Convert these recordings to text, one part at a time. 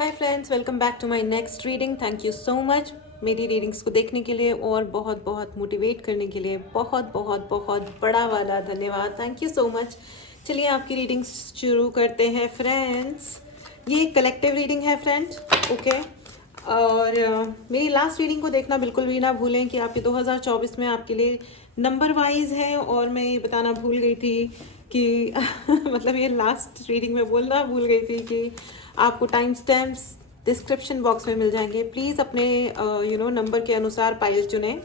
Hi friends, welcome back to my next reading. Thank you so much मेरी readings को देखने के लिए और बहुत बहुत मोटिवेट करने के लिए बहुत बहुत बहुत बड़ा वाला धन्यवाद। Thank you so much. चलिए आपकी रीडिंग्स शुरू करते हैं फ्रेंड्स। ये कलेक्टिव रीडिंग है फ्रेंड्स, ओके। और मेरी लास्ट रीडिंग को देखना बिल्कुल भी ना भूलें कि आपके 2024 में आपके लिए नंबर वाइज है। और मैं ये बताना भूल गई थी कि मतलब ये लास्ट रीडिंग में बोलना भूल गई थी कि आपको टाइम स्टैम्प्स डिस्क्रिप्शन बॉक्स में मिल जाएंगे। प्लीज़ अपने नंबर के अनुसार पाइल चुनें,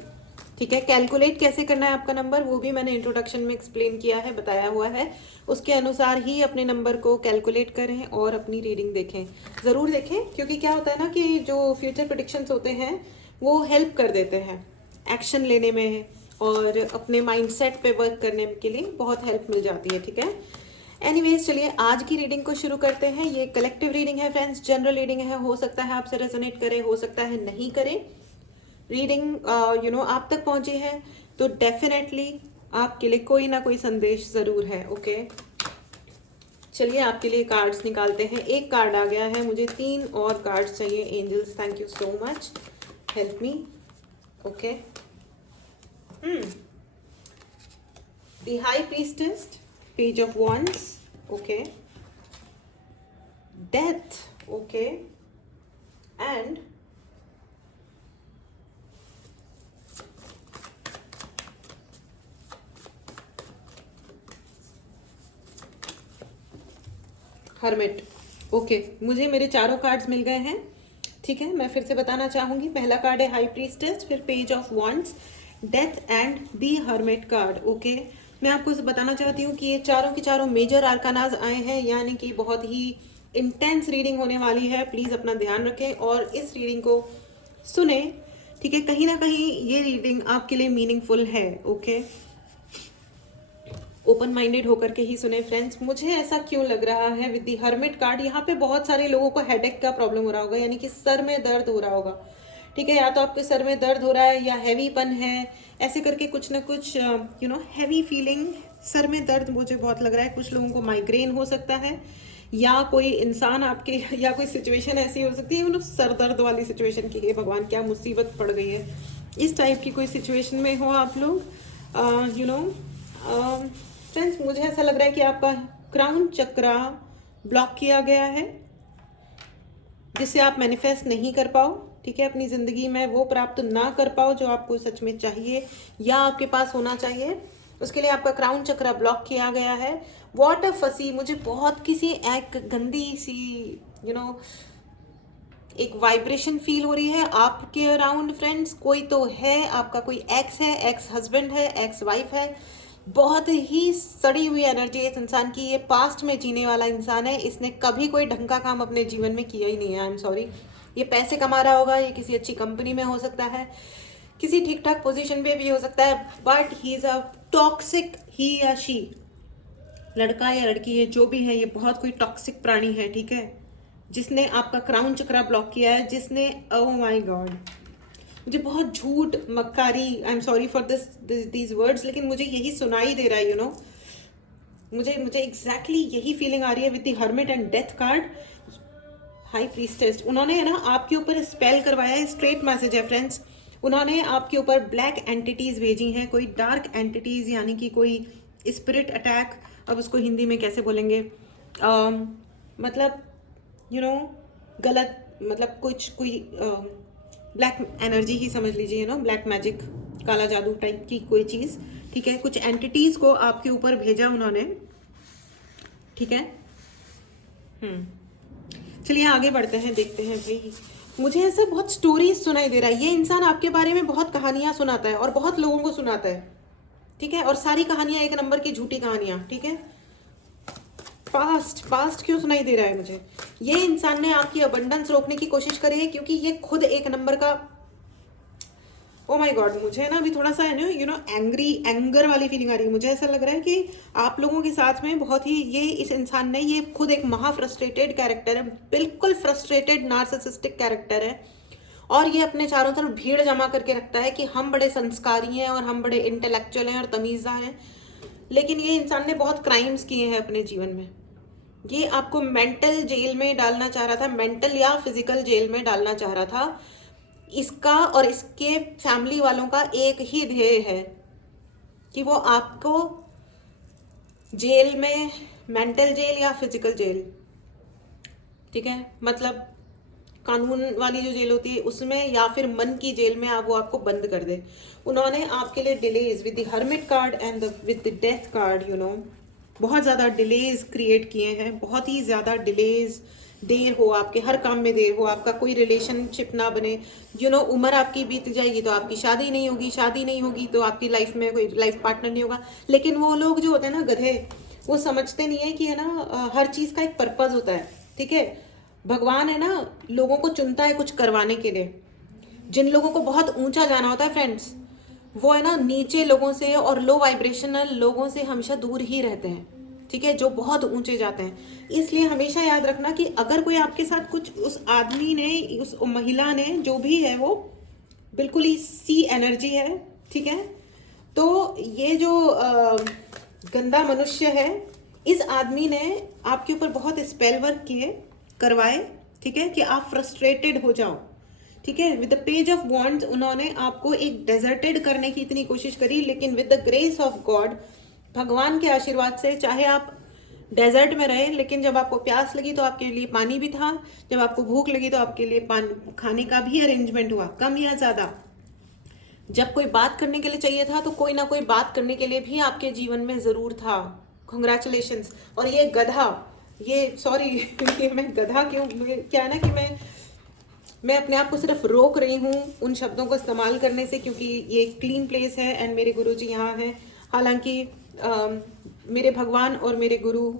ठीक है। कैलकुलेट कैसे करना है आपका नंबर वो भी मैंने इंट्रोडक्शन में एक्सप्लेन किया है, बताया हुआ है। उसके अनुसार ही अपने नंबर को कैलकुलेट करें और अपनी रीडिंग देखें, ज़रूर देखें। क्योंकि क्या होता है ना कि जो फ्यूचर प्रेडिक्शंस होते हैं वो हेल्प कर देते हैं एक्शन लेने में और अपने माइंडसेट पे वर्क करने के लिए बहुत हेल्प मिल जाती है, ठीक है। एनीवेज, चलिए आज की रीडिंग को शुरू करते हैं। ये कलेक्टिव रीडिंग है फ्रेंड्स, जनरल रीडिंग है। हो सकता है आपसे रेजोनेट करे, हो सकता है नहीं करे। रीडिंग आप तक पहुंची है तो डेफिनेटली आपके लिए कोई ना कोई संदेश ज़रूर है, ओके। चलिए आपके लिए कार्ड्स निकालते हैं। एक कार्ड आ गया है, मुझे 3 और कार्ड्स चाहिए। Angels, thank you so much, help me, okay. The high priestess, page of wands, okay, death, okay, and hermit, okay. मुझे मेरे चारों कार्ड्स मिल गए हैं, ठीक है। मैं फिर से बताना चाहूंगी, पहला कार्ड है हाई प्रीस्टेस, फिर page of wands, death and the hermit card, okay. मैं आपको बताना चाहती हूँ कि ये चारों के चारों मेजर आर्कानाज आए हैं, यानी कि बहुत ही इंटेंस रीडिंग होने वाली है। प्लीज़ अपना ध्यान रखें और इस रीडिंग को सुने, ठीक है। कहीं ना कहीं ये रीडिंग आपके लिए मीनिंगफुल है, ओके। ओपन माइंडेड होकर के ही सुने फ्रेंड्स। मुझे ऐसा क्यों लग रहा है विद दी हर्मिट कार्ड, यहाँ पे बहुत सारे लोगों को हेडेक का प्रॉब्लम हो रहा होगा, यानी कि सर में दर्द हो रहा होगा, ठीक है। या तो आपके सर में दर्द हो रहा है या हैवीपन है, ऐसे करके कुछ ना कुछ हैवी फीलिंग, सर में दर्द मुझे बहुत लग रहा है। कुछ लोगों को माइग्रेन हो सकता है, या कोई इंसान आपके या कोई सिचुएशन ऐसी हो सकती है सर दर्द वाली सिचुएशन की, हे भगवान क्या मुसीबत पड़ गई है। इस टाइप की कोई सिचुएशन में हो आप लोग, फ्रेंड्स। मुझे ऐसा लग रहा है कि आपका क्राउन चक्रा ब्लॉक किया गया है, जिससे आप मैनिफेस्ट नहीं कर पाओ, ठीक है। अपनी ज़िंदगी में वो प्राप्त ना कर पाओ जो आपको सच में चाहिए या आपके पास होना चाहिए, उसके लिए आपका क्राउन चक्रा ब्लॉक किया गया है। वॉट अ फसी, मुझे बहुत किसी एक गंदी सी एक वाइब्रेशन फील हो रही है आपके अराउंड फ्रेंड्स। कोई तो है, आपका कोई एक्स है, एक्स हस्बैंड है, एक्स वाइफ है। बहुत ही सड़ी हुई एनर्जी है इस इंसान की। ये पास्ट में जीने वाला इंसान है, इसने कभी कोई ढंग का काम अपने जीवन में किया ही नहीं है। आई एम सॉरी। ये पैसे कमा रहा होगा, ये किसी अच्छी कंपनी में हो सकता है, किसी ठीक ठाक पोजीशन पे भी हो सकता है, but he is a toxic, he या शी, लड़का या लड़की है जो भी है, ये बहुत कोई टॉक्सिक प्राणी है, ठीक है, जिसने आपका क्राउन चक्रा ब्लॉक किया है, जिसने ओह माय गॉड, मुझे बहुत झूठ मक्कारी, I am sorry for these words, लेकिन मुझे यही सुनाई दे रहा है, मुझे एग्जैक्टली यही फीलिंग आ रही है with the hermit and death card, high priestess. उन्होंने ना आपके ऊपर स्पेल करवाया है, स्ट्रेट मैसेज है फ्रेंड्स। उन्होंने आपके ऊपर ब्लैक एंटिटीज भेजी हैं, कोई डार्क एंटिटीज, यानी कि कोई स्पिरिट अटैक। अब उसको हिंदी में कैसे बोलेंगे, मतलब गलत, मतलब कुछ कोई ब्लैक एनर्जी ही समझ लीजिए, ब्लैक मैजिक, काला जादू टाइप की कोई चीज़, ठीक है। कुछ एंटिटीज़ को आपके ऊपर भेजा उन्होंने, ठीक है। चलिए आगे बढ़ते हैं, देखते हैं भाई। मुझे ऐसा बहुत स्टोरीज सुनाई दे रहा है, ये इंसान आपके बारे में बहुत कहानियां सुनाता है और बहुत लोगों को सुनाता है, ठीक है। और सारी कहानियां एक नंबर की झूठी कहानियां, ठीक है। पास्ट क्यों सुनाई दे रहा है मुझे? ये इंसान ने आपकी अबंडेंस रोकने की कोशिश करी है, क्योंकि ये खुद एक नंबर का, ओ माय गॉड, मुझे ना अभी थोड़ा सा एंगर वाली फीलिंग आ रही है। मुझे ऐसा लग रहा है कि आप लोगों के साथ में बहुत ही इस इंसान ने, ये खुद एक महा फ्रस्ट्रेटेड कैरेक्टर है, बिल्कुल फ्रस्ट्रेटेड नार्सिसिस्टिक कैरेक्टर है। और ये अपने चारों तरफ भीड़ जमा करके रखता है कि हम बड़े संस्कारी हैं और हम बड़े इंटेलेक्चुअल हैं और तमीज़दार हैं, लेकिन ये इंसान ने बहुत क्राइम्स किए हैं अपने जीवन में, ये आपको मेंटल जेल में डालना चाह रहा था, मेंटल या फिजिकल जेल में डालना चाह रहा था। इसका और इसके फैमिली वालों का एक ही ध्येय है कि वो आपको जेल में, मेंटल जेल या फिजिकल जेल, ठीक है, मतलब कानून वाली जो जेल होती है उसमें, या फिर मन की जेल में आप वो आपको बंद कर दे। उन्होंने आपके लिए delays with the hermit card and with the death card, you know, बहुत ज़्यादा डिलेज क्रिएट किए हैं, बहुत ही ज़्यादा डिलेज, देर हो आपके हर काम में, देर हो, आपका कोई रिलेशनशिप ना बने, यू नो, उम्र आपकी बीत जाएगी तो आपकी शादी नहीं होगी, शादी नहीं होगी तो आपकी लाइफ में कोई लाइफ पार्टनर नहीं होगा। लेकिन वो लोग जो होते हैं ना गधे, वो समझते नहीं है कि है ना हर चीज़ का एक पर्पज़ होता है, ठीक है। भगवान है ना लोगों को चुनता है कुछ करवाने के लिए। जिन लोगों को बहुत ऊंचा जाना होता है फ्रेंड्स, वो है ना नीचे लोगों से और लो वाइब्रेशनल लोगों से हमेशा दूर ही रहते हैं, ठीक है, जो बहुत ऊंचे जाते हैं। इसलिए हमेशा याद रखना कि अगर कोई आपके साथ कुछ, उस आदमी ने, उस महिला ने, जो भी है वो बिल्कुल ही सी एनर्जी है, ठीक है। तो ये जो गंदा मनुष्य है, इस आदमी ने आपके ऊपर बहुत स्पेल वर्क किए, करवाए, ठीक है, कि आप फ्रस्ट्रेटेड हो जाओ, ठीक है। With the page of wands उन्होंने आपको एक डेजर्टेड करने की इतनी कोशिश करी, लेकिन with the grace of God, भगवान के आशीर्वाद से, चाहे आप डेजर्ट में रहे, लेकिन जब आपको प्यास लगी तो आपके लिए पानी भी था, जब आपको भूख लगी तो आपके लिए पानी खाने का भी अरेंजमेंट हुआ, कम या ज़्यादा। जब कोई बात करने के लिए चाहिए था तो कोई ना कोई बात करने के लिए भी आपके जीवन में ज़रूर था। कॉन्ग्रेचुलेशंस। और ये गधा, ये सॉरी ये मैं गधा क्यों, क्या है ना कि मैं अपने आप को सिर्फ रोक रही हूँ उन शब्दों को इस्तेमाल करने से, क्योंकि ये एक क्लीन प्लेस है एंड मेरे गुरुजी यहाँ हैं। हालांकि मेरे भगवान और मेरे गुरु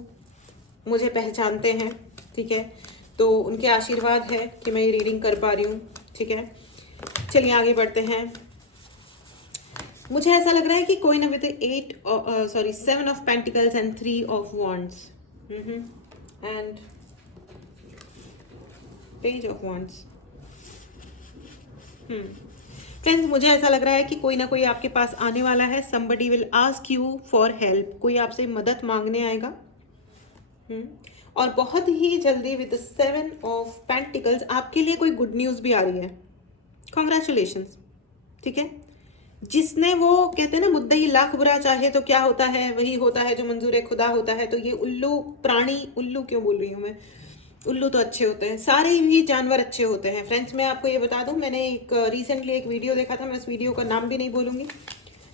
मुझे पहचानते हैं, ठीक है, तो उनके आशीर्वाद है कि मैं ये रीडिंग कर पा रही हूँ, ठीक है। चलिए आगे बढ़ते हैं। मुझे ऐसा लग रहा है कि कोई ना with 7 of pentacles and 3 of wands and page of wands. Friends, मुझे ऐसा लग रहा है कि कोई ना कोई आपके पास आने वाला है। somebody will ask you for help, कोई आपसे मदद मांगने आएगा। और बहुत ही जल्दी विद 7 ऑफ पेंटिकल्स आपके लिए कोई गुड न्यूज़ भी आ रही है। कॉन्ग्रेचुलेशंस, ठीक है। जिसने, वो कहते हैं ना, मुद्दई लाख बुरा चाहे तो क्या होता है, वही होता है जो मंजूर खुदा होता है। तो ये उल्लू प्राणी, उल्लू क्यों बोल रही हूँ मैं, उल्लू तो अच्छे होते हैं, सारे ही जानवर अच्छे होते हैं। फ्रेंड्स, मैं आपको ये बता दूं, मैंने एक रिसेंटली एक वीडियो देखा था, मैं उस वीडियो का नाम भी नहीं बोलूँगी,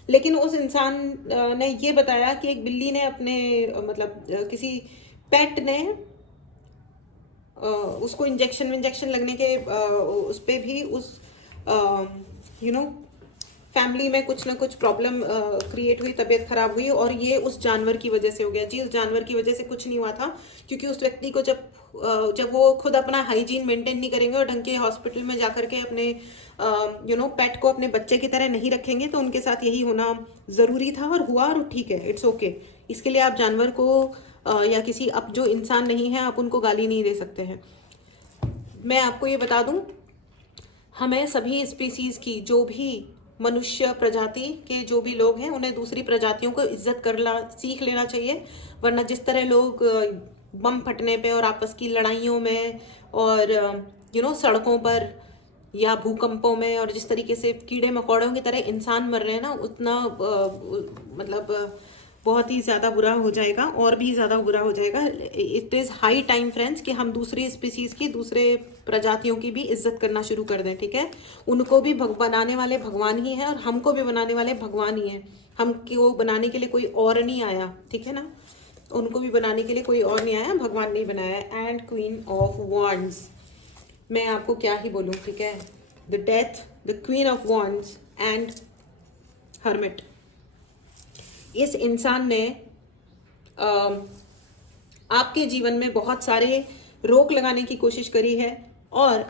लेकिन उस इंसान ने ये बताया कि एक बिल्ली ने अपने मतलब किसी पेट ने उसको इंजेक्शन लगने के उस पर भी, उस यू नो फैमिली में कुछ ना कुछ प्रॉब्लम क्रिएट हुई, तबीयत खराब हुई, और ये उस जानवर की वजह से हो गया। जी, उस जानवर की वजह से कुछ नहीं हुआ था, क्योंकि उस व्यक्ति को जब वो खुद अपना हाइजीन मेंटेन नहीं करेंगे और ढंग के हॉस्पिटल में जाकर के अपने पेट को अपने बच्चे की तरह नहीं रखेंगे, तो उनके साथ यही होना ज़रूरी था और हुआ, और ठीक है, इट्स ओके। इसके लिए आप जानवर को या किसी, अब जो इंसान नहीं है, आप उनको गाली नहीं दे सकते हैं। मैं आपको ये बता दूं, हमें सभी स्पीसीज़ की, जो भी मनुष्य प्रजाति के जो भी लोग हैं, उन्हें दूसरी प्रजातियों को इज्जत करना सीख लेना चाहिए। वरना जिस तरह लोग बम फटने पे और आपस की लड़ाइयों में और सड़कों पर या भूकंपों में, और जिस तरीके से कीड़े मकोड़ों की तरह इंसान मर रहे हैं ना, उतना मतलब बहुत ही ज़्यादा बुरा हो जाएगा, और भी ज़्यादा बुरा हो जाएगा। It is high time friends कि हम दूसरी स्पीसीज़ की, दूसरे प्रजातियों की भी इज्जत करना शुरू कर दें, ठीक है। उनको भी बनाने वाले भगवान ही हैं, और हमको भी बनाने वाले भगवान ही हैं। हमको बनाने के लिए कोई और नहीं आया, ठीक है ना, उनको भी बनाने के लिए कोई और नहीं आया, भगवान ने बनाया। एंड क्वीन ऑफ वॉन्ड्स, मैं आपको क्या ही बोलूँ, ठीक है। The death, the queen of wands and hermit. इस इंसान ने आपके जीवन में बहुत सारे रोक लगाने की कोशिश करी है, और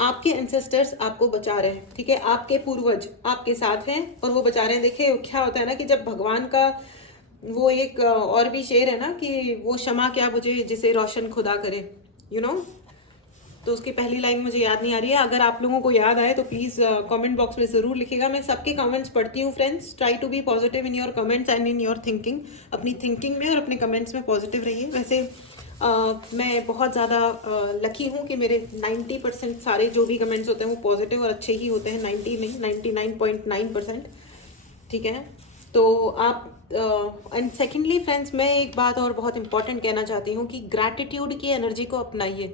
आपके एंसेस्टर्स आपको बचा रहे हैं, ठीक है। आपके पूर्वज आपके साथ हैं और वो बचा रहे हैं। देखिए क्या होता है ना कि जब भगवान का वो एक और भी शेर है ना कि वो क्षमा क्या बुझे जिसे रोशन खुदा करे, तो उसकी पहली लाइन मुझे याद नहीं आ रही है। अगर आप लोगों को याद आए तो प्लीज़ कमेंट बॉक्स में ज़रूर लिखिएगा। मैं सबके कमेंट्स पढ़ती हूँ friends. Try to be positive in your comments and in your thinking. अपनी थिंकिंग में और अपने कमेंट्स में पॉजिटिव रहिए। वैसे मैं बहुत ज़्यादा लकी हूँ कि मेरे 90% सारे जो भी कमेंट्स होते हैं वो पॉजिटिव और अच्छे ही होते हैं, 90 नहीं 99.9%। ठीक है, तो आप एंड सेकेंडली फ्रेंड्स, मैं एक बात और बहुत इंपॉर्टेंट कहना चाहती हूँ कि ग्रैटिट्यूड की एनर्जी को अपनाइए।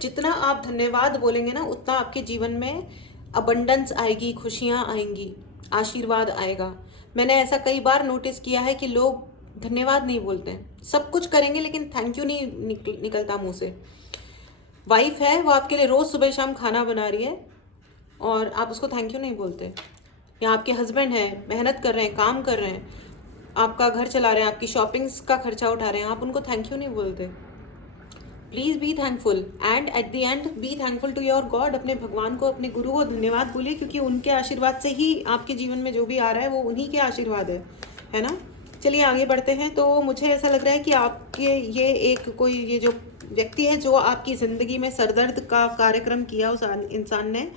जितना आप धन्यवाद बोलेंगे ना, उतना आपके जीवन में अबंडेंस आएगी, खुशियाँ आएंगी, आशीर्वाद आएगा। मैंने ऐसा कई बार नोटिस किया है कि लोग धन्यवाद नहीं बोलते हैं, सब कुछ करेंगे लेकिन थैंक यू नहीं निकलता मुंह से। वाइफ है, वो आपके लिए रोज़ सुबह शाम खाना बना रही है और आप उसको थैंक यू नहीं बोलते। या आपके हस्बैंड है, मेहनत कर रहे हैं, काम कर रहे हैं, आपका घर चला रहे हैं, आपकी शॉपिंग्स का खर्चा उठा रहे हैं, आप उनको थैंक यू नहीं बोलते। Please be thankful and at the end be thankful to your god. अपने भगवान को, अपने गुरु को धन्यवाद बोलिए, क्योंकि उनके आशीर्वाद से ही आपके जीवन में जो भी आ रहा है वो उन्हीं के आशीर्वाद है ना। चलिए आगे बढ़ते हैं। तो मुझे ऐसा लग रहा है कि आपके ये एक कोई ये जो व्यक्ति है जो आपकी ज़िंदगी में सरदर्द का कार्यक्रम किया उस इंसान ने,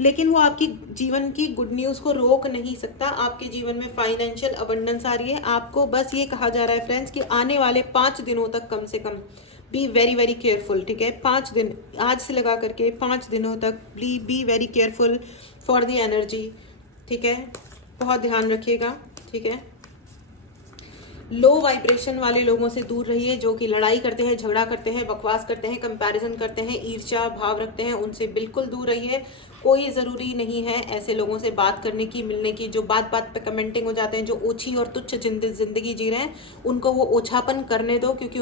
लेकिन वो आपकी जीवन की गुड न्यूज़ को रोक नहीं सकता। आपके जीवन में फाइनेंशियल अबंडेंस आ रही है। आपको बस ये कहा जा रहा है फ्रेंड्स कि आने वाले 5 दिनों तक कम से कम बी वेरी वेरी केयरफुल। ठीक है, 5 दिन, आज से लगा करके 5 दिनों तक be very careful for the energy. ठीक है, बहुत ध्यान रखिएगा। ठीक है, लो वाइब्रेशन वाले लोगों से दूर रहिए, जो कि लड़ाई करते हैं, झगड़ा करते हैं, बकवास करते हैं, कंपैरिजन करते हैं, ईर्ष्या भाव रखते हैं, उनसे बिल्कुल दूर रहिए। कोई ज़रूरी नहीं है ऐसे लोगों से बात करने की, मिलने की, जो बात बात पे कमेंटिंग हो जाते हैं, जो ओछी और तुच्छ ज़िंदगी जी रहे हैं, उनको वो ओछापन करने दो, क्योंकि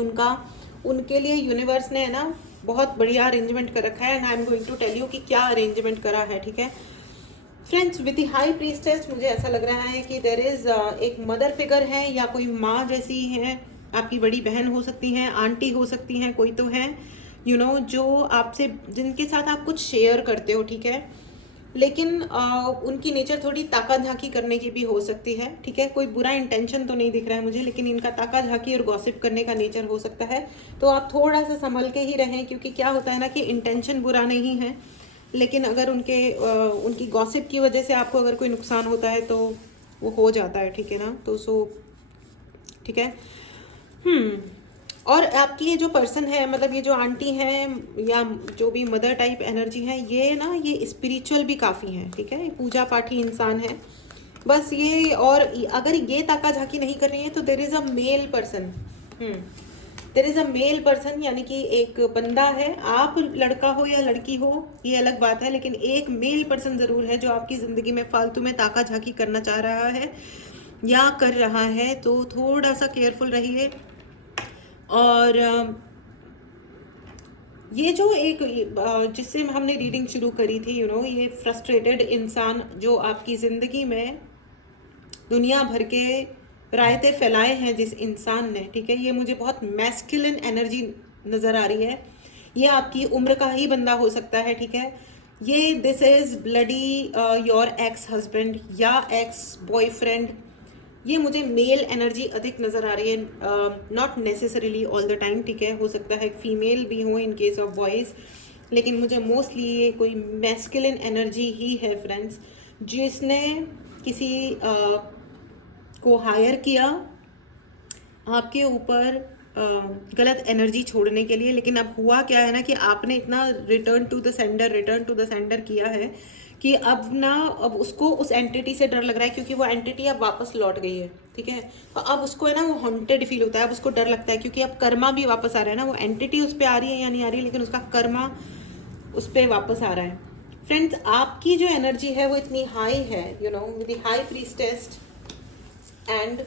उनके लिए यूनिवर्स ने, है ना, बहुत बढ़िया अरेंजमेंट कर रखा है। And I am going to tell you कि क्या अरेंजमेंट करा है। ठीक है friends, with the high priestess मुझे ऐसा लग रहा है कि देयर इज़ एक मदर फिगर है, या कोई माँ जैसी है, आपकी बड़ी बहन हो सकती हैं, आंटी हो सकती हैं, कोई तो है जो आपसे, जिनके साथ आप कुछ शेयर करते हो। ठीक है, लेकिन उनकी नेचर थोड़ी ताका झांकी करने की भी हो सकती है। ठीक है, कोई बुरा इंटेंशन तो नहीं दिख रहा है मुझे, लेकिन इनका ताका झांकी और गॉसिप करने का नेचर हो सकता है। तो आप थोड़ा सा संभल के ही रहें, क्योंकि क्या होता है ना कि इंटेंशन बुरा नहीं है, लेकिन अगर उनकी गॉसिप की वजह से आपको अगर कोई नुकसान होता है तो वो हो जाता है। ठीक है ना, तो ठीक है। और आपकी ये जो पर्सन है, मतलब ये जो आंटी हैं या जो भी मदर टाइप एनर्जी है, ये ना, ये स्पिरिचुअल भी काफ़ी हैं। ठीक है, पूजा पाठी इंसान है बस ये। और अगर ये ताका झाकी नहीं कर रही है तो there is a male person. There is a male person, यानी कि एक बंदा है, आप लड़का हो या लड़की हो ये अलग बात है, लेकिन एक मेल पर्सन ज़रूर है जो आपकी ज़िंदगी में फालतू में ताका झाकी करना चाह रहा है या कर रहा है। तो थोड़ा सा केयरफुल रहिए। और ये जो एक जिससे हमने रीडिंग शुरू करी थी, ये फ्रस्ट्रेटेड इंसान जो आपकी ज़िंदगी में दुनिया भर के रायते फैलाए हैं जिस इंसान ने, ठीक है, ये मुझे बहुत मैस्कुलिन एनर्जी नज़र आ रही है। ये आपकी उम्र का ही बंदा हो सकता है। ठीक है, ये this is bloody your ex husband या एक्स बॉयफ्रेंड। ये मुझे मेल एनर्जी अधिक नज़र आ रही है, not necessarily all the time. ठीक है, हो सकता है फीमेल भी हो इन केस ऑफ बॉयज़, लेकिन मुझे मोस्टली ये कोई मैस्कुलिन एनर्जी ही है फ्रेंड्स, जिसने किसी को हायर किया आपके ऊपर गलत एनर्जी छोड़ने के लिए। लेकिन अब हुआ क्या है ना कि आपने इतना रिटर्न टू द सेंडर किया है कि अब उसको उस एंटिटी से डर लग रहा है, क्योंकि वो एंटिटी अब वापस लौट गई है। ठीक है, तो अब उसको है ना, वो हॉन्टेड फील होता है, अब उसको डर लगता है, क्योंकि अब कर्मा भी वापस आ रहा है ना। वो एंटिटी उस पर आ रही है या नहीं आ रही है, लेकिन उसका कर्मा उस पर वापस आ रहा है। फ्रेंड्स, आपकी जो एनर्जी है वो इतनी हाई है, with the high priestess and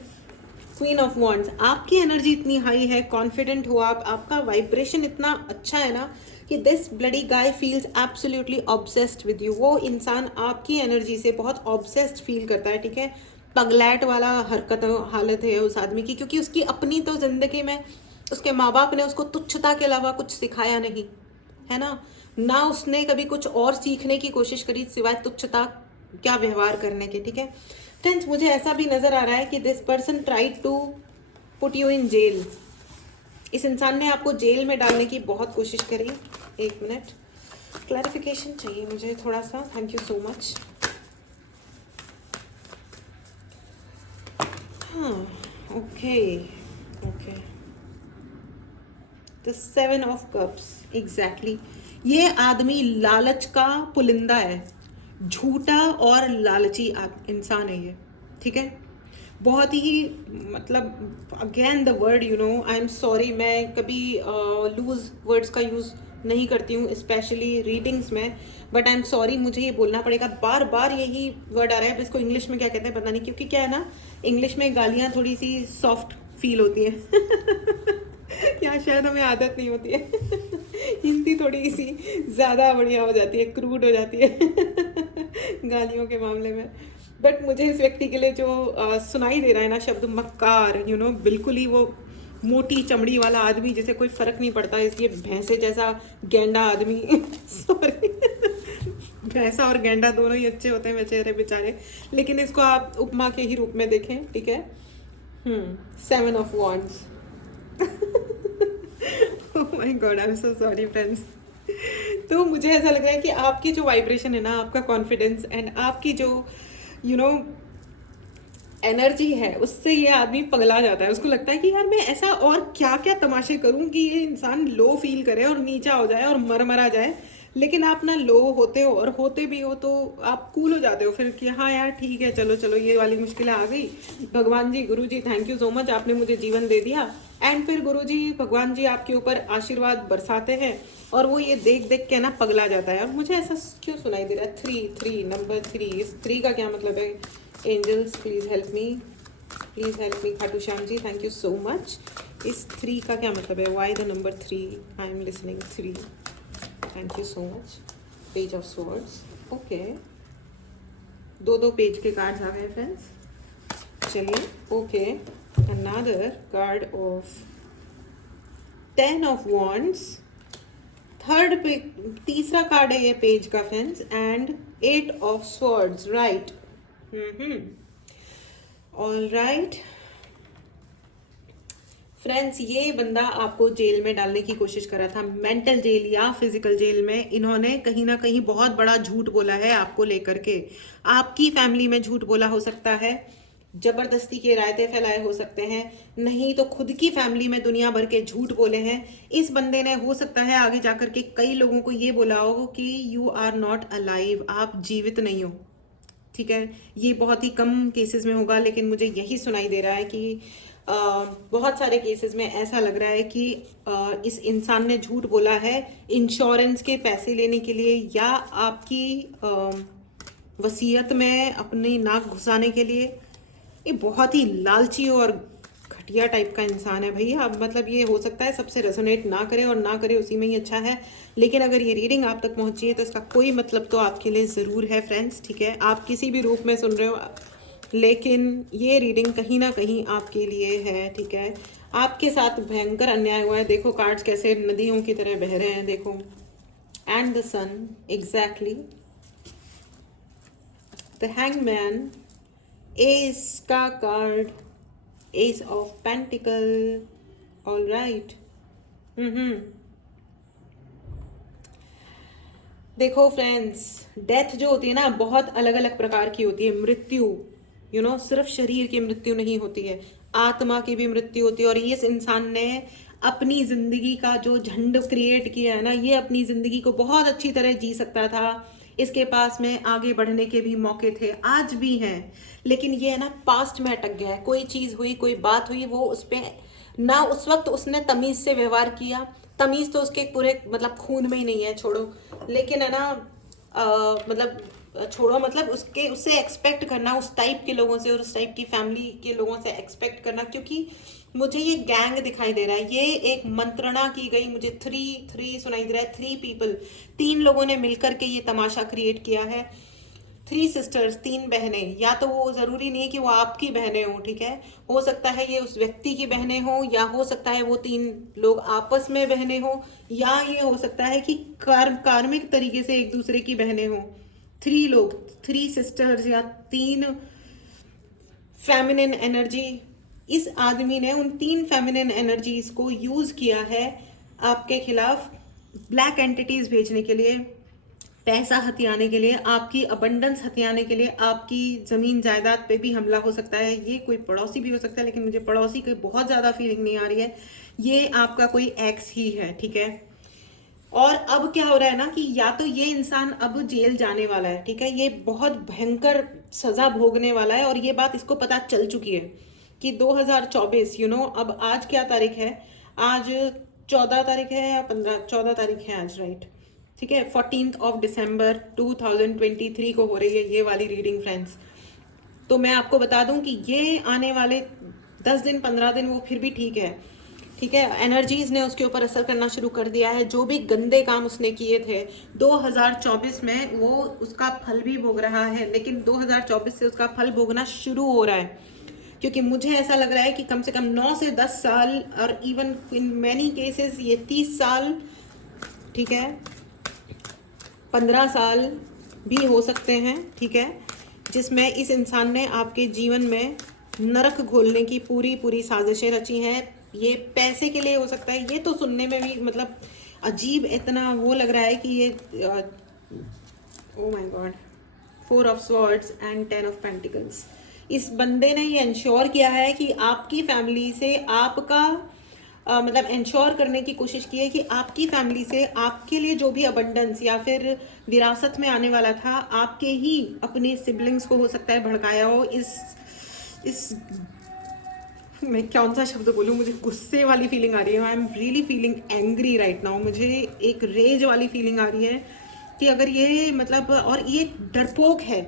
queen of wands, आपकी एनर्जी इतनी हाई है, कॉन्फिडेंट हो आप, आपका वाइब्रेशन इतना अच्छा है ना कि this bloody guy feels absolutely obsessed with you. वो इंसान आपकी एनर्जी से बहुत ऑब्सेस्ड फील करता है। ठीक है, पगलैट वाला हालत है उस आदमी की, क्योंकि उसकी अपनी तो ज़िंदगी में उसके माँ बाप ने उसको तुच्छता के अलावा कुछ सिखाया नहीं है ना उसने कभी कुछ और सीखने की कोशिश करी सिवाय तुच्छता क्या व्यवहार करने के। ठीक है फ्रेंड्स, मुझे ऐसा भी नज़र आ रहा है कि this person tried to put you in jail. इस इंसान ने आपको जेल में डालने की बहुत कोशिश करी। एक मिनट, क्लैरिफिकेशन चाहिए मुझे थोड़ा सा। Thank you so much. हाँ, okay. The 7 of cups, exactly. ये आदमी लालच का पुलिंदा है, झूठा और लालची इंसान है ये, ठीक है। बहुत ही मतलब again the word I am sorry, मैं कभी लूज वर्ड्स का यूज़ नहीं करती हूँ स्पेशली रीडिंग्स में, बट आई एम सॉरी, मुझे ये बोलना पड़ेगा, बार बार यही वर्ड आ रहा है। अब इसको इंग्लिश में क्या कहते हैं पता नहीं, क्योंकि क्या है ना, इंग्लिश में गालियाँ थोड़ी सी सॉफ्ट फील होती हैं या शायद हमें आदत नहीं होती है हिंदी थोड़ी सी ज़्यादा बढ़िया हो जाती है, क्रूड हो जाती है गालियों के मामले में। बट मुझे इस व्यक्ति के लिए जो सुनाई दे रहा है ना शब्द मक्कार, बिल्कुल ही वो मोटी चमड़ी वाला आदमी जिसे कोई फर्क नहीं पड़ता, इसलिए भैंसे जैसा गेंडा आदमी सॉरी भैंसा और गेंडा दोनों ही अच्छे होते हैं बेचारे बेचारे, लेकिन इसको आप उपमा के ही रूप में देखें, ठीक है। 7 of wands oh my God, I am so sorry friends. तो मुझे ऐसा लग रहा है कि आपकी जो वाइब्रेशन है ना, आपका कॉन्फिडेंस एंड आपकी जो एनर्जी है, उससे ये आदमी पगला जाता है। उसको लगता है कि यार मैं ऐसा और क्या क्या तमाशे करूं कि ये इंसान लो फील करे और नीचा हो जाए और मरा जाए। लेकिन आप ना लो होते हो, और होते भी हो तो आप कूल हो जाते हो फिर कि हाँ यार ठीक है, चलो चलो ये वाली मुश्किलें आ गई, भगवान जी, गुरु जी थैंक यू सो मच, आपने मुझे जीवन दे दिया। एंड फिर गुरु जी, भगवान जी आपके ऊपर आशीर्वाद बरसाते हैं और वो ये देख देख के ना पगला जाता है। और मुझे ऐसा क्यों सुनाई दे रहा है, 3 नंबर 3, इस 3 का क्या मतलब है? Angels please help me, Khatu Shyam ji thank you so much. इस 3 का क्या मतलब है? Why the number 3? I am listening 3, thank you so much. Page of swords, okay, 2 page के कार्ड्स आ गए फ्रेंड्स। चलिए, okay, another card of 10 of wands, तीसरा कार्ड है ये पेज का friends, and 8 of swords, right. All right friends, ये बंदा आपको जेल में डालने की कोशिश कर रहा था, मेंटल जेल या फिजिकल जेल में। इन्होंने कहीं ना कहीं बहुत बड़ा झूठ बोला है आपको लेकर के। आपकी फैमिली में झूठ बोला हो सकता है, जबरदस्ती के रायते फैलाए हो सकते हैं, नहीं तो खुद की फैमिली में दुनिया भर के झूठ बोले हैं। इस बंदे ने हो सकता है आगे जाकर के कई लोगों को ये बोला हो कि यू आर नॉट अलाइव, आप जीवित नहीं हो, ठीक है। ये बहुत ही कम केसेस में होगा, लेकिन मुझे यही सुनाई दे रहा है कि बहुत सारे केसेस में ऐसा लग रहा है कि इस इंसान ने झूठ बोला है इंश्योरेंस के पैसे लेने के लिए, या आपकी वसीयत में अपनी नाक घुसाने के लिए। ये बहुत ही लालची और घटिया टाइप का इंसान है भैया। अब मतलब ये हो सकता है सबसे रेजोनेट ना करे, और ना करे उसी में ही अच्छा है, लेकिन अगर ये रीडिंग आप तक पहुंची है तो इसका कोई मतलब तो आपके लिए ज़रूर है फ्रेंड्स, ठीक है। आप किसी भी रूप में सुन रहे हो, लेकिन ये रीडिंग कहीं ना कहीं आपके लिए है, ठीक है। आपके साथ भयंकर अन्याय हुआ है। देखो कार्ड्स कैसे नदियों की तरह बह रहे हैं, देखो, and the sun, exactly, the hangman, ace का card, ace of pentacle, all right. देखो फ्रेंड्स, डेथ जो होती है ना, बहुत अलग अलग प्रकार की होती है। मृत्यु सिर्फ शरीर की मृत्यु नहीं होती है, आत्मा की भी मृत्यु होती है। और इस इंसान ने अपनी जिंदगी का जो झंड क्रिएट किया है ना, ये अपनी जिंदगी को बहुत अच्छी तरह जी सकता था। इसके पास में आगे बढ़ने के भी मौके थे, आज भी हैं, लेकिन ये है ना पास्ट में अटक गया है। कोई चीज़ हुई, कोई बात हुई, वो उस पर ना उस वक्त उसने तमीज़ से व्यवहार किया। तमीज़ तो उसके पूरे मतलब खून में ही नहीं है, छोड़ो, लेकिन है ना मतलब छोड़ो, मतलब उससे एक्सपेक्ट करना उस टाइप के लोगों से और उस टाइप की फैमिली के लोगों से एक्सपेक्ट करना, क्योंकि मुझे ये गैंग दिखाई दे रहा है, ये एक मंत्रणा की गई। मुझे 3 सुनाई दे रहा है, 3 पीपल, 3 लोगों ने मिलकर के ये तमाशा क्रिएट किया है। 3 सिस्टर्स, 3 बहनें, या तो वो ज़रूरी नहीं है कि वो आपकी बहनें हों, ठीक है, हो सकता है ये उस व्यक्ति की बहनें हों, या हो सकता है वो 3 लोग आपस में बहनें हों, या ये हो सकता है कि कार्मिक तरीके से एक दूसरे की बहनें हों। 3 लोग, 3 सिस्टर्स या 3 फेमिनिन एनर्जी। इस आदमी ने उन 3 फेमिनिन एनर्जीज को यूज़ किया है आपके खिलाफ ब्लैक एंटिटीज़ भेजने के लिए। पैसा हथियाने के लिए, आपकी अबंडेंस हथियाने के लिए, आपकी ज़मीन जायदाद पे भी हमला हो सकता है। ये कोई पड़ोसी भी हो सकता है, लेकिन मुझे पड़ोसी की बहुत ज़्यादा फीलिंग नहीं आ रही है। ये आपका कोई एक्स ही है, ठीक है। और अब क्या हो रहा है ना कि या तो ये इंसान अब जेल जाने वाला है, ठीक है, ये बहुत भयंकर सजा भोगने वाला है, और ये बात इसको पता चल चुकी है कि 2024 अब आज क्या तारीख है, आज 14 तारीख है या 14 तारीख है आज, राइट, ठीक है। 14 दिसंबर 2023 को हो रही है ये वाली रीडिंग फ्रेंड्स। तो मैं आपको बता दूं कि ये आने वाले 10 दिन 15 दिन वो फिर भी ठीक है, ठीक है। एनर्जीज ने उसके ऊपर असर करना शुरू कर दिया है। जो भी गंदे काम उसने किए थे 2024 में, वो उसका फल भी भोग रहा है, लेकिन 2024 से उसका फल भोगना शुरू हो रहा है, क्योंकि मुझे ऐसा लग रहा है कि कम से कम 9 से 10 साल, और इवन इन मैनी केसेस ये 30 साल, ठीक है, 15 साल भी हो सकते हैं, ठीक है, जिसमें इस इंसान ने आपके जीवन में नरक घोलने की पूरी पूरी साजिशें रची हैं। ये पैसे के लिए हो सकता है। ये तो सुनने में भी मतलब अजीब, इतना वो लग रहा है कि ये oh my God, 4 of swords and 10 of pentacles. इस बंदे ने ये इंश्योर किया है कि आपकी फैमिली से आपका मतलब इंश्योर करने की कोशिश की है कि आपकी फैमिली से आपके लिए जो भी अबंडेंस या फिर विरासत में आने वाला था, आपके ही अपने सिबलिंग्स को हो सकता है भड़काया हो। इस मैं कौन सा शब्द बोलूँ, मुझे गुस्से वाली फीलिंग आ रही है। I am really feeling angry right now. मुझे एक रेज वाली फीलिंग आ रही है कि अगर ये मतलब, और ये डरपोक है,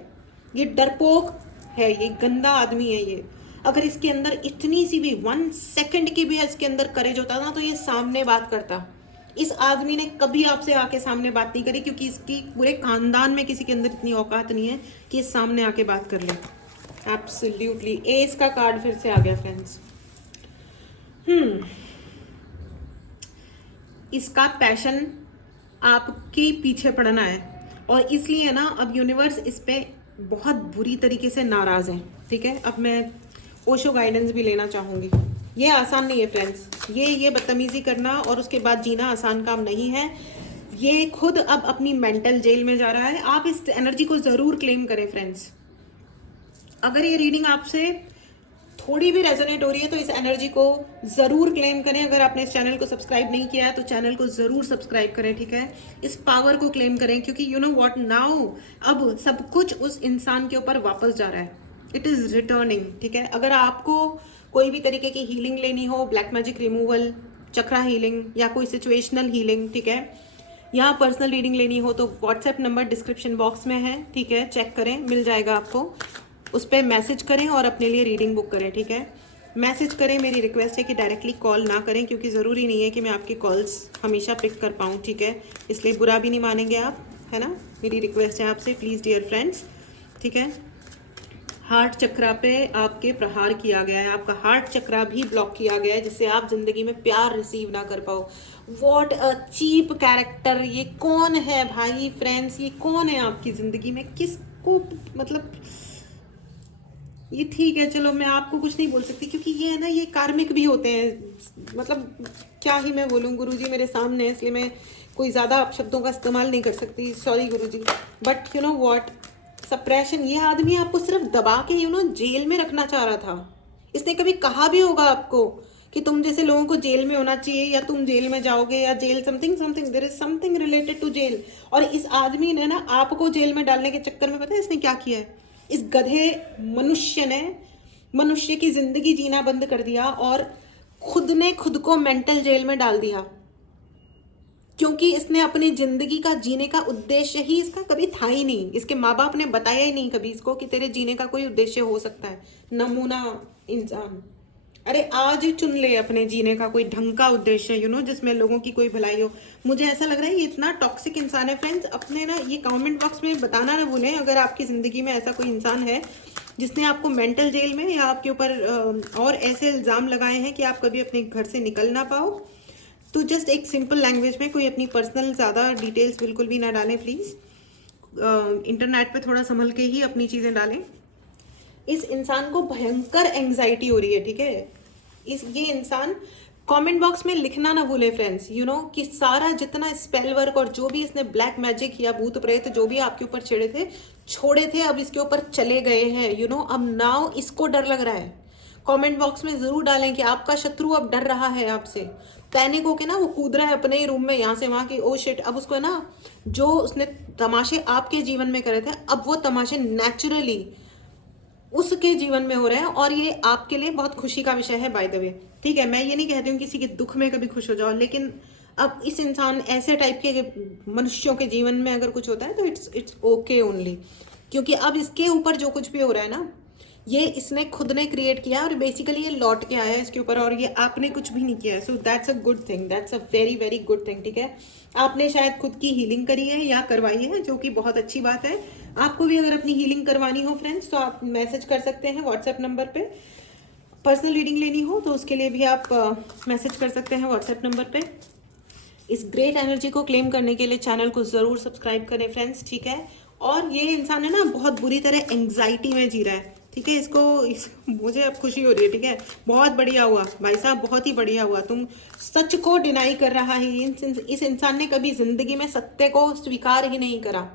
ये डरपोक है, ये गंदा आदमी है ये। अगर इसके अंदर इतनी सी भी 1 सेकंड की भी इसके अंदर करेज होता ना, तो ये सामने बात करता। इस आदमी ने कभी आपसे आके सामने बात नहीं करी, क्योंकि इसकी पूरे खानदान में किसी के अंदर इतनी औकात नहीं है कि ये सामने आके बात कर ले। एब्सोल्युटली एस का कार्ड फिर से आ गया फ्रेंड्स। इसका पैशन आपके पीछे पड़ना है, और इसलिए ना अब यूनिवर्स इस पे बहुत बुरी तरीके से नाराज है, ठीक है। अब मैं ओशो गाइडेंस भी लेना चाहूँगी। ये आसान नहीं है फ्रेंड्स, ये बदतमीजी करना और उसके बाद जीना आसान काम नहीं है। ये खुद अब अपनी मेंटल जेल में जा रहा है। आप इस एनर्जी को ज़रूर क्लेम करें फ्रेंड्स। अगर ये रीडिंग आपसे थोड़ी भी रेजोनेट हो रही है तो इस एनर्जी को ज़रूर क्लेम करें। अगर आपने इस चैनल को सब्सक्राइब नहीं किया है तो चैनल को ज़रूर सब्सक्राइब करें, ठीक है। इस पावर को क्लेम करें, क्योंकि यू नो व्हाट, नाउ अब सब कुछ उस इंसान के ऊपर वापस जा रहा है। इट इज़ रिटर्निंग, ठीक है। अगर आपको कोई भी तरीके की हीलिंग लेनी हो, ब्लैक मैजिक रिमूवल, चक्रा हीलिंग या कोई सिचुएशनल हीलिंग, ठीक है, या पर्सनल रीडिंग लेनी हो, तो व्हाट्सएप नंबर डिस्क्रिप्शन बॉक्स में है, ठीक है, चेक करें, मिल जाएगा आपको। उस पर मैसेज करें और अपने लिए रीडिंग बुक करें, ठीक है। मैसेज करें, मेरी रिक्वेस्ट है कि डायरेक्टली कॉल ना करें, क्योंकि ज़रूरी नहीं है कि मैं आपकी कॉल्स हमेशा पिक कर पाऊँ, ठीक है। इसलिए बुरा भी नहीं मानेंगे आप, है ना। मेरी रिक्वेस्ट है आपसे, प्लीज़ डियर फ्रेंड्स, ठीक है। हार्ट चक्रा पे आपके प्रहार किया गया है, आपका हार्ट चक्रा भी ब्लॉक किया गया है, जिससे आप जिंदगी में प्यार रिसीव ना कर पाओ। What a cheap character. ये कौन है भाई फ्रेंड्स, ये कौन है आपकी ज़िंदगी में, किसको मतलब, ये ठीक है, चलो मैं आपको कुछ नहीं बोल सकती, क्योंकि ये है ना, ये कार्मिक भी होते हैं। मतलब क्या ही मैं बोलूँ, गुरुजी मेरे सामने है, इसलिए मैं कोई ज़्यादा शब्दों का इस्तेमाल नहीं कर सकती, sorry Guruji. But you know what, suppression, ये आदमी आपको सिर्फ दबा के जेल में रखना चाह रहा था। इसने कभी कहा भी होगा आपको कि तुम जैसे लोगों को जेल में होना चाहिए, या तुम जेल में जाओगे, या jail something something, there is something related to jail. और इस आदमी ने ना आपको जेल में डालने के चक्कर में, पता है इसने क्या किया है, इस गधे मनुष्य ने मनुष्य की जिंदगी जीना बंद कर दिया, और खुद ने खुद को मेंटल जेल में डाल दिया, क्योंकि इसने अपनी जिंदगी का जीने का उद्देश्य ही इसका कभी था ही नहीं। इसके माँ बाप ने बताया ही नहीं कभी इसको कि तेरे जीने का कोई उद्देश्य हो सकता है। नमूना इंसान, अरे आज ही चुन ले अपने जीने का कोई ढंग का उद्देश्य, जिसमें लोगों की कोई भलाई हो। मुझे ऐसा लग रहा है ये इतना टॉक्सिक इंसान है फ्रेंड्स। अपने ना ये कमेंट बॉक्स में बताना ना भूलें, अगर आपकी ज़िंदगी में ऐसा कोई इंसान है जिसने आपको मेंटल जेल में या आपके ऊपर और ऐसे इल्ज़ाम लगाए हैं कि आप कभी अपने घर से निकल ना पाओ। तो जस्ट एक सिंपल लैंग्वेज में, कोई अपनी पर्सनल ज़्यादा डिटेल्स बिल्कुल भी ना डालें प्लीज़। इंटरनेट पे थोड़ा संभल के ही अपनी चीज़ें डालें। इस इंसान को भयंकर एंग्जाइटी हो रही है, ठीक है। ये इंसान कमेंट बॉक्स में लिखना ना भूले फ्रेंड्स, कि सारा जितना स्पेल वर्क और जो भी इसने ब्लैक मैजिक या भूत प्रेत जो भी आपके ऊपर चिड़े थे, छोड़े थे, अब इसके ऊपर चले गए हैं। अब नाउ इसको डर लग रहा है। कमेंट बॉक्स में जरूर डालें कि आपका शत्रु अब डर रहा है आपसे। पैनिक होके ना वो कूद रहा है अपने ही रूम में यहाँ से वहाँ की, ओ शिट। अब उसको है ना, जो उसने तमाशे आपके जीवन में करे थे, अब वो तमाशे नेचुरली उसके जीवन में हो रहे हैं, और ये आपके लिए बहुत खुशी का विषय है बाय द वे। ठीक है, मैं ये नहीं कहती हूँ किसी के दुख में कभी खुश हो जाओ, लेकिन अब इस इंसान ऐसे टाइप के मनुष्यों के जीवन में अगर कुछ होता है तो इट्स ओके ओनली, क्योंकि अब इसके ऊपर जो कुछ भी हो रहा है ना, ये इसने खुद ने क्रिएट किया और बेसिकली ये लौट के आया है इसके ऊपर, और ये आपने कुछ भी नहीं किया है। So that's a good thing, that's a very very good thing. ठीक है, आपने शायद खुद की हीलिंग करी है या करवाई है, जो कि बहुत अच्छी बात है। आपको भी अगर अपनी हीलिंग करवानी हो फ्रेंड्स, तो आप मैसेज कर सकते हैं व्हाट्सएप नंबर पे। पर्सनल रीडिंग लेनी हो तो उसके लिए भी आप मैसेज कर सकते हैं व्हाट्सएप नंबर पे। इस ग्रेट एनर्जी को क्लेम करने के लिए चैनल को ज़रूर सब्सक्राइब करें फ्रेंड्स। ठीक है, और ये इंसान है ना, बहुत बुरी तरह एंग्जाइटी में जी रहा है। ठीक है, मुझे अब खुशी हो रही है। ठीक है, बहुत बढ़िया हुआ भाई साहब, बहुत ही बढ़िया हुआ। तुम सच को डिनाई कर रहा है। इस इंसान ने कभी जिंदगी में सत्य को स्वीकार ही नहीं करा।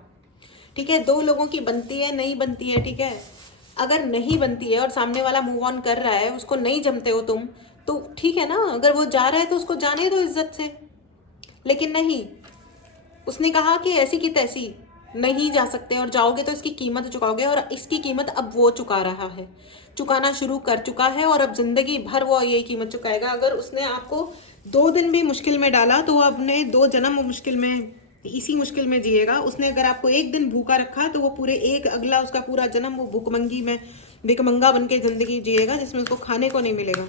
ठीक है, दो लोगों की बनती है, नहीं बनती है। ठीक है, अगर नहीं बनती है और सामने वाला मूव ऑन कर रहा है, उसको नहीं जमते हो तुम, तो ठीक है ना, अगर वो जा रहा है तो उसको जाने दो इज्जत से। लेकिन नहीं, उसने कहा कि ऐसी की तैसी नहीं जा सकते, और जाओगे तो इसकी कीमत चुकाओगे, और इसकी कीमत अब वो चुका रहा है, चुकाना शुरू कर चुका है, और अब जिंदगी भर वो यही कीमत चुकाएगा। अगर उसने आपको 2 दिन भी मुश्किल में डाला तो वो अपने 2 जन्म मुश्किल में, इसी मुश्किल में जिएगा। उसने अगर आपको 1 दिन भूखा रखा तो वो पूरे अगला उसका पूरा जन्म वो भूखमंगी में भिकमंगा बन के जिंदगी जिएगा, जिसमें उसको खाने को नहीं मिलेगा।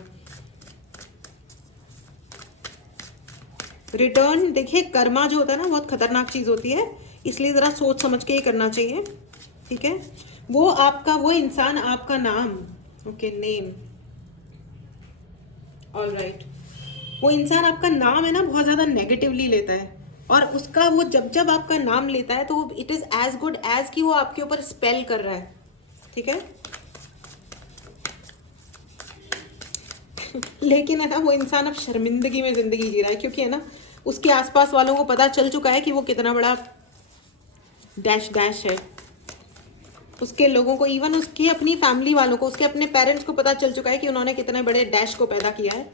रिटर्न, देखिए कर्मा जो होता है ना, बहुत खतरनाक चीज होती है, इसलिए जरा सोच समझ के ही करना चाहिए। ठीक है, वो इंसान आपका नाम, ओके नेम, ऑल राइट, वो इंसान आपका नाम है ना बहुत ज्यादा नेगेटिवली लेता है, और उसका वो जब आपका नाम लेता है तो it is as good as कि वो आपके ऊपर स्पेल कर रहा है। ठीक है लेकिन है ना, वो इंसान अब शर्मिंदगी में जिंदगी जी रहा है, क्योंकि है ना, उसके आसपास वालों को पता चल चुका है कि वो कितना बड़ा डैश डैश है। उसके लोगों को, इवन उसकी अपनी फैमिली वालों को, उसके अपने पेरेंट्स को पता चल चुका है कि उन्होंने कितने बड़े डैश को पैदा किया है।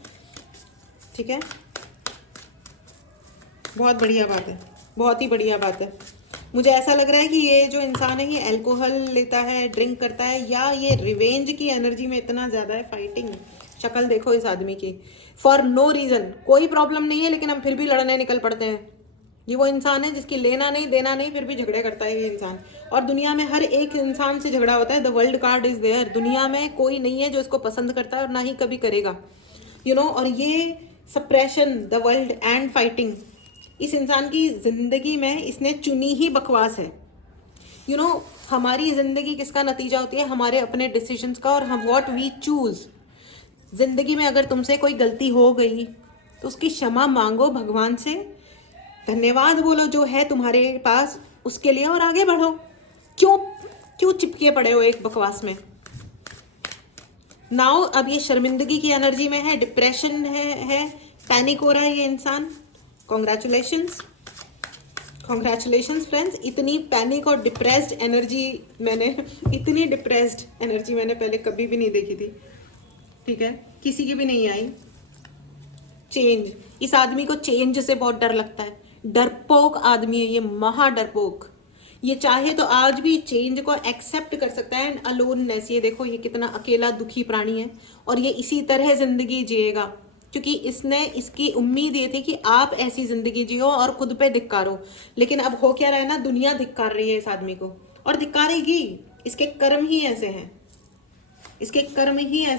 ठीक है, बहुत बढ़िया बात है, बहुत ही बढ़िया बात है। मुझे ऐसा लग रहा है कि ये जो इंसान है, ये अल्कोहल लेता है, ड्रिंक करता है, या ये रिवेंज की एनर्जी में इतना ज़्यादा है। फाइटिंग, शक्ल देखो इस आदमी की, फॉर नो रीज़न, कोई प्रॉब्लम नहीं है, लेकिन हम फिर भी लड़ने निकल पड़ते हैं। ये वो इंसान है जिसकी लेना नहीं देना नहीं, फिर भी झगड़े करता है ये इंसान। और दुनिया में हर एक इंसान से झगड़ा होता है। The world card is there. दुनिया में कोई नहीं है जो इसको पसंद करता है, और ना ही कभी करेगा। और ये suppression, the world and fighting, इस इंसान की जिंदगी में इसने चुनी ही बकवास है। हमारी जिंदगी किसका नतीजा होती है? हमारे अपने डिसीजंस का, और हम व्हाट वी चूज। जिंदगी में अगर तुमसे कोई गलती हो गई तो उसकी क्षमा मांगो भगवान से, धन्यवाद बोलो जो है तुम्हारे पास उसके लिए, और आगे बढ़ो। क्यों चिपके पड़े हो एक बकवास में? नाउ अब ये शर्मिंदगी की एनर्जी में है, डिप्रेशन है, पैनिक हो रहा है ये इंसान। कॉन्ग्रेचुलेशंस फ्रेंड्स, इतनी पैनिक और डिप्रेस्ड एनर्जी मैंने पहले कभी भी नहीं देखी थी। ठीक है, किसी की भी नहीं आई। चेंज, इस आदमी को चेंज से बहुत डर लगता है। डरपोक आदमी है ये, महा डरपोक। ये चाहे तो आज भी चेंज को एक्सेप्ट कर सकता है, एंड अलोननेस, ये देखो ये कितना अकेला दुखी प्राणी है, और ये इसी तरह जिंदगी जिएगा, क्योंकि इसकी उम्मीद ये थी कि आप ऐसी जिंदगी जियो और खुद पे धिक्कारो। लेकिन अब हो क्या रहा है ना, दुनिया धिक्कार रही है इस आदमी को, और धिक्कारेगी। इसके कर्म ही ऐसे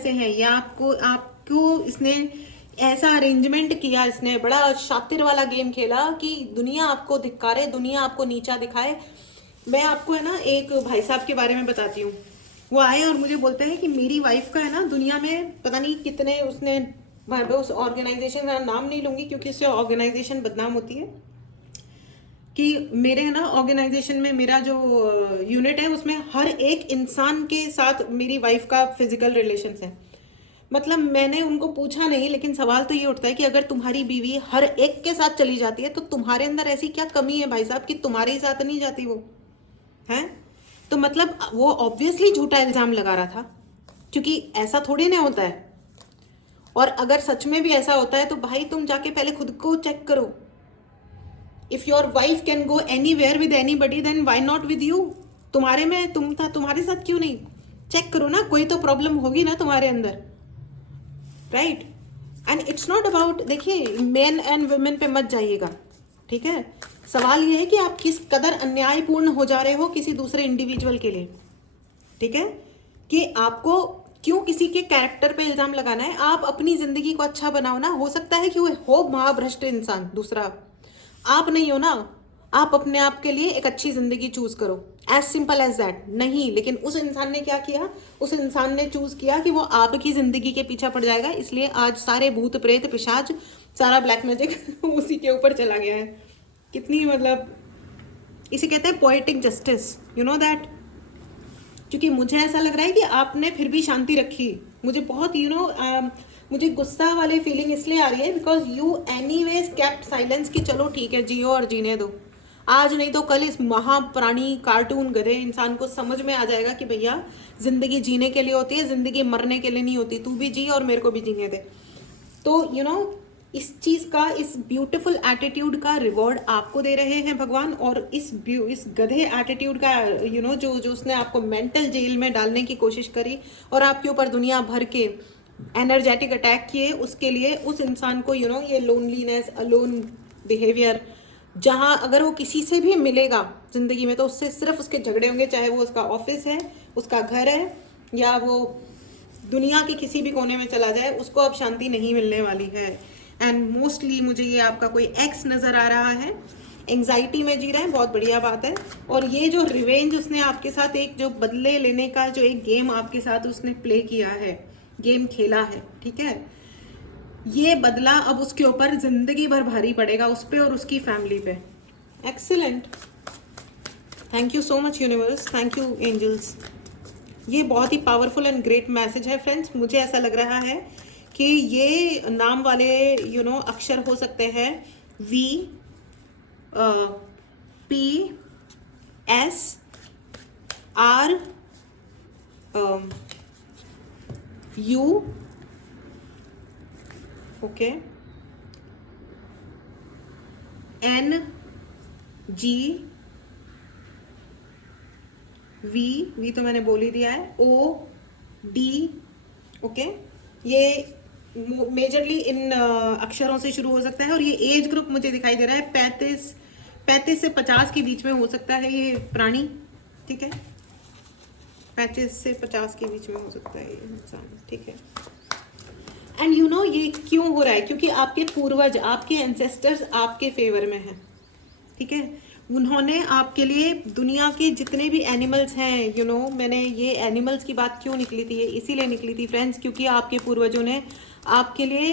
हैं, या आपको इसने ऐसा अरेंजमेंट किया, इसने बड़ा शातिर वाला गेम खेला कि दुनिया आपको धिक्कारे, दुनिया आपको नीचा दिखाए। मैं आपको है ना एक भाई साहब के बारे में बताती हूँ। वो आए और मुझे बोलते हैं कि मेरी वाइफ का है ना दुनिया में पता नहीं कितने, उसने, उस ऑर्गेनाइजेशन का नाम नहीं लूंगी क्योंकि उससे ऑर्गेनाइजेशन बदनाम होती है, कि मेरे है ना ऑर्गेनाइजेशन में मेरा जो यूनिट है उसमें हर एक इंसान के साथ मेरी वाइफ का फिजिकल रिलेशंस है। मतलब मैंने उनको पूछा नहीं, लेकिन सवाल तो ये उठता है कि अगर तुम्हारी बीवी हर एक के साथ चली जाती है तो तुम्हारे अंदर ऐसी क्या कमी है भाई साहब कि तुम्हारे ही साथ नहीं जाती वो, हैं? तो मतलब वो ऑब्वियसली झूठा इल्ज़ाम लगा रहा था, क्योंकि ऐसा थोड़ी ना होता है। और अगर सच में भी ऐसा होता है तो भाई तुम जाके पहले खुद को चेक करो। If your wife can go anywhere with anybody, then why not with you? तुम्हारे में तुम था, तुम्हारे साथ क्यों नहीं? चेक करो ना, कोई तो प्रॉब्लम होगी ना तुम्हारे अंदर, right? And it's not about, देखिए मेन एंड वुमेन पे मत जाइएगा, ठीक है? सवाल ये है कि आप किस कदर अन्यायपूर्ण हो जा रहे हो किसी दूसरे इंडिविजुअल के लिए, ठीक है? कि आपको क्यों किसी के कैरेक्टर पे इल्ज़ाम लगाना है? आप अपनी ज़िंदगी को अच्छा बनाओ ना। हो सकता है कि वो हो महाभ्रष्ट इंसान, दूसरा आप नहीं हो ना। आप अपने आप के लिए एक अच्छी ज़िंदगी चूज़ करो, एज सिंपल एज दैट। नहीं, लेकिन उस इंसान ने क्या किया? उस इंसान ने चूज़ किया कि वो आपकी ज़िंदगी के पीछे पड़ जाएगा, इसलिए आज सारे भूत प्रेत पिशाच, सारा ब्लैक मैजिक उसी के ऊपर चला गया है। कितनी मतलब, इसे कहते हैं poetic justice, you know that? क्योंकि मुझे ऐसा लग रहा है कि आपने फिर भी शांति रखी। मुझे बहुत मुझे गुस्सा वाली फीलिंग इसलिए आ रही है because you anyways kept silence कि चलो ठीक है, जियो और जीने दो। आज नहीं तो कल इस महाप्राणी कार्टून गधे इंसान को समझ में आ जाएगा कि भैया ज़िंदगी जीने के लिए होती है, ज़िंदगी मरने के लिए नहीं होती। तू भी जी और मेरे को भी जीने दे। तो इस चीज़ का, इस ब्यूटीफुल एटीट्यूड का रिवॉर्ड आपको दे रहे हैं भगवान। और इस गधे एटीट्यूड का जो उसने आपको मेंटल जेल में डालने की कोशिश करी और आपके ऊपर दुनिया भर के एनर्जेटिक अटैक किए, उसके लिए उस इंसान को ये लोनलीनेस, अलोन बिहेवियर, जहाँ अगर वो किसी से भी मिलेगा ज़िंदगी में तो उससे सिर्फ उसके झगड़े होंगे, चाहे वो उसका ऑफिस है, उसका घर है, या वो दुनिया के किसी भी कोने में चला जाए, उसको अब शांति नहीं मिलने वाली है। एंड मोस्टली मुझे ये आपका कोई एक्स नज़र आ रहा है, एंग्जाइटी में जी रहा है, बहुत बढ़िया बात है। और ये जो रिवेंज उसने आपके साथ, एक जो बदले लेने का जो एक गेम आपके साथ उसने प्ले किया है, गेम खेला है, ठीक है, ये बदला अब उसके ऊपर ज़िंदगी भर भारी पड़ेगा, उस पर और उसकी फैमिली पे। Excellent, thank you so much universe, thank you angels. ये बहुत ही पावरफुल एंड ग्रेट मैसेज है फ्रेंड्स। मुझे ऐसा लग रहा है कि ये नाम वाले अक्षर हो सकते हैं V, P, S, R, U, okay, N, G, V तो मैंने बोल ही दिया है, O, D, ओके। ये मेजरली इन अक्षरों से शुरू हो सकता है। और ये एज ग्रुप मुझे दिखाई दे रहा है 35 से 50 के बीच में हो सकता है ये प्राणी, ठीक है, 35 से 50 के बीच में हो सकता है ये इंसान, ठीक है। एंड ये क्यों हो रहा है? क्योंकि आपके पूर्वज, आपके एंसेस्टर्स आपके फेवर में हैं, ठीक है। उन्होंने आपके लिए दुनिया के जितने भी एनिमल्स हैं, मैंने ये एनिमल्स की बात क्यों निकली थी, ये इसीलिए निकली थी फ्रेंड्स, क्योंकि आपके पूर्वजों ने आपके लिए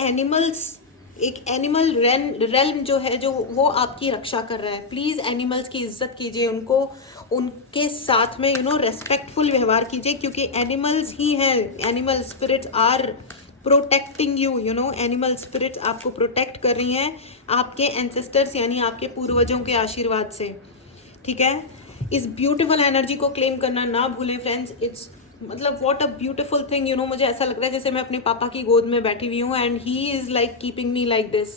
एनिमल्स, एक एनिमल रेल्म जो है, जो वो आपकी रक्षा कर रहा है। प्लीज़ एनिमल्स की इज्जत कीजिए, उनको उनके साथ में रेस्पेक्टफुल व्यवहार कीजिए, क्योंकि एनिमल्स ही हैं, animal spirits are protecting you, animal spirits आपको प्रोटेक्ट कर रही हैं आपके एंसेस्टर्स यानी आपके पूर्वजों के आशीर्वाद से, ठीक है। इस ब्यूटीफुल एनर्जी को क्लेम करना ना भूलें फ्रेंड्स। इट्स मतलब व्हाट अ ब्यूटीफुल थिंग, मुझे ऐसा लग रहा है जैसे मैं अपने पापा की गोद में बैठी हुई हूँ and he is like keeping me like this,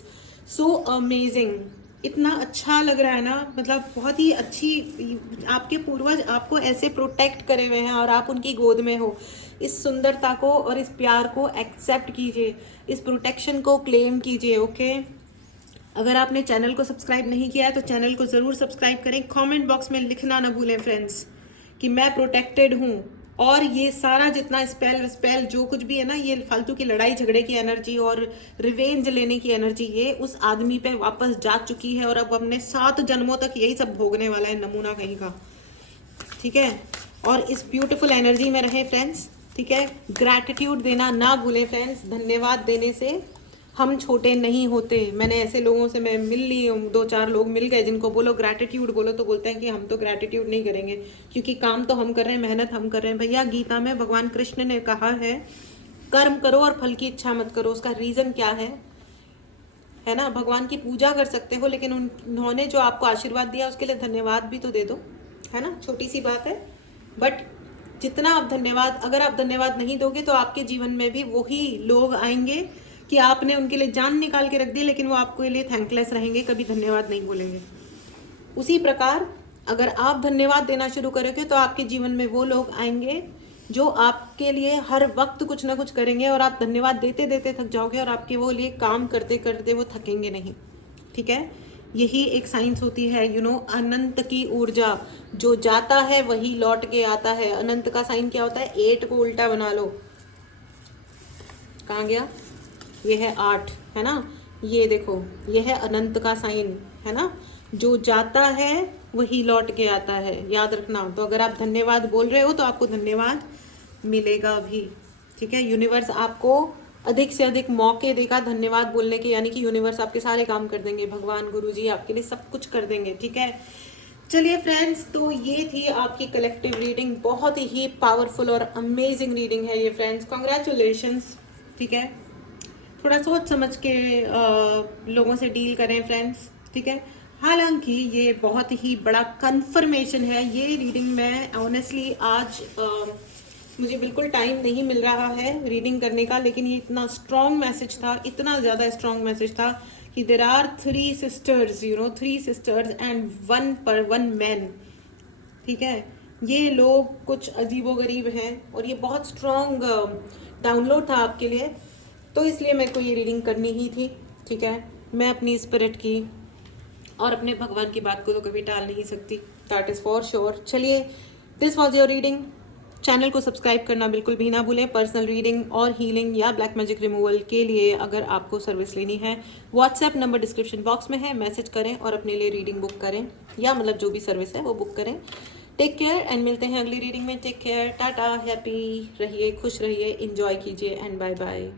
so amazing. इतना अच्छा लग रहा है ना, मतलब बहुत ही अच्छी, आपके पूर्वज आपको ऐसे प्रोटेक्ट करे हुए हैं और आप उनकी गोद में हो। इस सुंदरता को और इस प्यार को एक्सेप्ट कीजिए, इस प्रोटेक्शन को क्लेम कीजिए, ओके। अगर आपने चैनल को सब्सक्राइब नहीं किया है तो चैनल को ज़रूर सब्सक्राइब करें। कमेंट बॉक्स में लिखना ना भूलें फ्रेंड्स कि मैं प्रोटेक्टेड हूँ। और ये सारा जितना स्पेल जो कुछ भी है ना, ये फालतू की लड़ाई झगड़े की एनर्जी और रिवेंज लेने की एनर्जी, ये उस आदमी पे वापस जा चुकी है और अब हमने 7 जन्मों तक यही सब भोगने वाला है, नमूना कहीं का, ठीक है। और इस ब्यूटीफुल एनर्जी में रहे फ्रेंड्स, ठीक है। ग्रैटिट्यूड देना ना भूलें फ्रेंड्स, धन्यवाद देने से हम छोटे नहीं होते। मैंने ऐसे लोगों से मैं मिल ली, 2-4 लोग मिल गए जिनको बोलो ग्रैटिट्यूड बोलो तो बोलते हैं कि हम तो ग्रैटिट्यूड नहीं करेंगे, क्योंकि काम तो हम कर रहे हैं, मेहनत हम कर रहे हैं। भैया गीता में भगवान कृष्ण ने कहा है कर्म करो और फल की इच्छा मत करो। उसका रीज़न क्या है ना? भगवान की पूजा कर सकते हो, लेकिन उन्होंने जो आपको आशीर्वाद दिया उसके लिए धन्यवाद भी तो दे दो, है ना? छोटी सी बात है, बट जितना आप धन्यवाद, अगर आप धन्यवाद नहीं दोगे तो आपके जीवन में भी वही लोग आएंगे कि आपने उनके लिए जान निकाल के रख दी, लेकिन वो आपके लिए थैंकलेस रहेंगे, कभी धन्यवाद नहीं बोलेंगे। उसी प्रकार अगर आप धन्यवाद देना शुरू करोगे तो आपके जीवन में वो लोग आएंगे जो आपके लिए हर वक्त कुछ ना कुछ करेंगे, और आप धन्यवाद देते देते थक जाओगे, और आपके वो लिए काम करते करते वो थकेंगे नहीं। ठीक है, यही एक साइंस होती है, अनंत की ऊर्जा, जो जाता है वही लौट के आता है। अनंत का साइन क्या होता है? 8 को उल्टा बना लो, कहाँ गया? ये है 8, है ना? ये देखो, ये है अनंत का साइन, है ना? जो जाता है वही लौट के आता है, याद रखना। तो अगर आप धन्यवाद बोल रहे हो तो आपको धन्यवाद मिलेगा भी। ठीक है, यूनिवर्स आपको अधिक से अधिक मौके देगा धन्यवाद बोलने के, यानी कि यूनिवर्स आपके सारे काम कर देंगे, भगवान गुरुजी आपके लिए सब कुछ कर देंगे। ठीक है, चलिए फ्रेंड्स, तो ये थी आपकी कलेक्टिव रीडिंग। बहुत ही पावरफुल और अमेजिंग रीडिंग है ये फ्रेंड्स, कॉन्ग्रेचुलेशंस। ठीक है, थोड़ा सोच समझ के लोगों से डील करें फ्रेंड्स। ठीक है, हालांकि ये बहुत ही बड़ा कंफर्मेशन है ये रीडिंग में। ऑनेस्टली आज मुझे बिल्कुल टाइम नहीं मिल रहा है रीडिंग करने का, लेकिन ये इतना स्ट्रॉन्ग मैसेज था, इतना ज़्यादा स्ट्रॉन्ग मैसेज था कि there are 3 sisters, 3 sisters and 1 man. ठीक है, ये लोग कुछ अजीबोगरीब हैं और ये बहुत स्ट्रॉन्ग डाउनलोड था आपके लिए, तो इसलिए मेरे को ये रीडिंग करनी ही थी। ठीक है, मैं अपनी स्पिरिट की और अपने भगवान की बात को तो कभी टाल नहीं सकती, दैट इज़ फॉर श्योर। चलिए, this was your reading. Channel को सब्सक्राइब करना बिल्कुल भी ना भूलें। पर्सनल रीडिंग और हीलिंग या ब्लैक मैजिक रिमूवल के लिए अगर आपको सर्विस लेनी है, व्हाट्सएप नंबर डिस्क्रिप्शन बॉक्स में है, मैसेज करें और अपने लिए रीडिंग बुक करें, या मतलब जो भी सर्विस है वो बुक करें। टेक केयर एंड मिलते हैं अगली रीडिंग में। टेक केयर, टाटा, हैप्पी रहिए, खुश रहिए, इंजॉय कीजिए एंड बाय बाय।